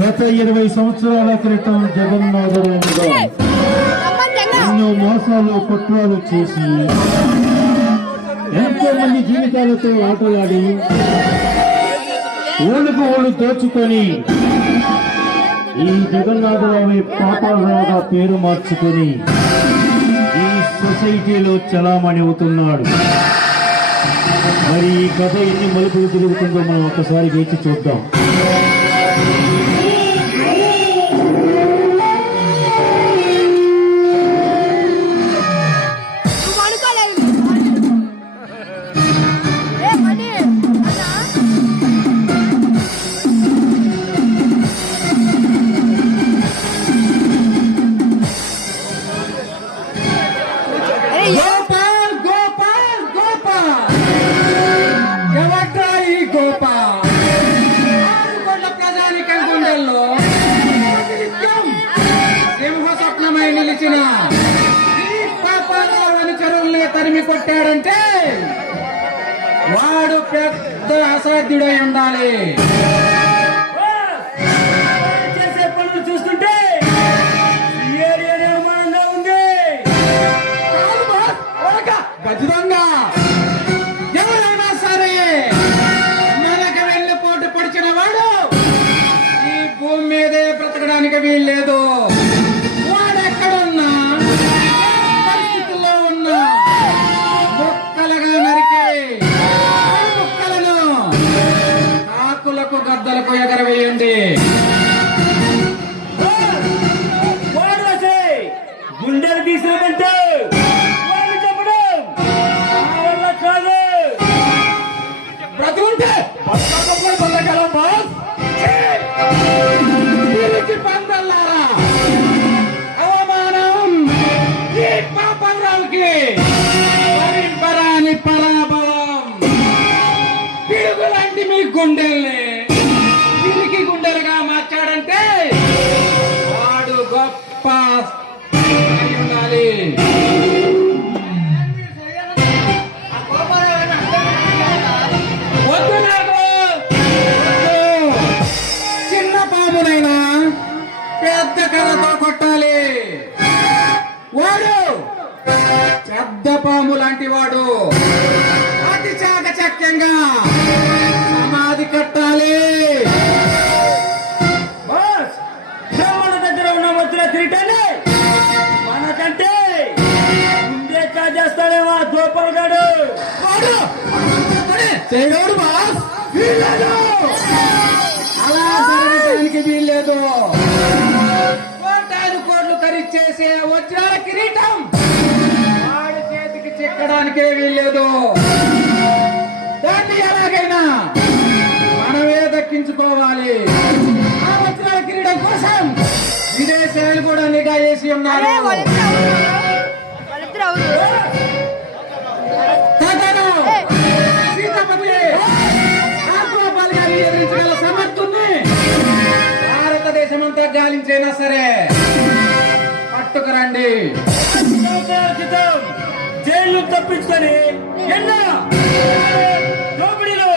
గత 20 సంవత్సరాల క్రితం జగన్నాథుడుగా ఎన్నో మోసాలు కుట్రలు చేసి ఎంతో మంది జీవితాలతో ఆటలాడి ఓళ్ళకు ఓళ్ళు దోచుకొని ఈ జగన్నాథరావు పాపాలరావుగా పేరు మార్చుకొని ఈ సొసైటీలో చలామణి అవుతున్నాడు. మరి ఈ కథ ఎన్ని మలుపులు తిరుగుతుందో మనం ఒకసారి వేచి చూద్దాం. తరిమి కొట్టాడంటే వాడు పెద్ద అసాధ్యుడై ఉండాలి. చేసే పనులు చూస్తుంటే ఉంది. ఖచ్చితంగా ఎవరైనా సరే మనకు వెళ్ళి పోటీ పొడిచిన వాడు ఈ భూమి మీదే బ్రతకడానికి వీల్లేదు. వాడెక్కడున్నా పరిస్థితుల్లో ఉన్నా ముక్కలుగా నరికి ముక్కలను ఆకులకు గద్దలకు ఎగరవేయండి. గుండెలు తీసినట్టు వాళ్ళు చెప్పడం కాదు. బ్రతుకుంటే పొందగలం బాస్. పందల్లారా అవమానం ఈ పాపరావుకి పరంపరాని పరాభవం. పిడుగులాంటి మీ గుండెల్ని పిరికి గుండెలుగా మార్చాడంటే వాడు గొప్ప అయి ఉండాలి. వద్దు నాకు చిన్న పామునైనా పెద్ద కర్రతో కొట్టాలి. వాడు పెద్ద పాము లాంటి వాడు. అతి చాకచక్యంగా సమాధి కట్టాలి. మన దగ్గర ఉన్న మధ్యలో కిరీటాన్ని మనకంటే ముందే కాజేస్తాడేమో దోపలు గాడు. వాడు చేయడు బాస్. అలా జరగడానికి వీల్లేదు. కోటాను కోట్లు ఖరీచేసే వజ్రాల కిరీటం వాడి చేతికి చిక్కడానికే వీల్లేదు. దాన్ని ఎలాగైనా మనమే దక్కించుకోవాలి. ఆ వజ్రాల కిరీటం కోసం విదేశాలు కూడా నిఘా వేసి ఉన్నారు. సీతాపతి రాజగోపాల్ గారిని ఎదిరించగల సమర్థుణ్ణి భారతదేశమంతా గాలించైనా సరే పట్టుకురండి. జైలు తప్పించుకొని ఎన్నో దోపిడీలో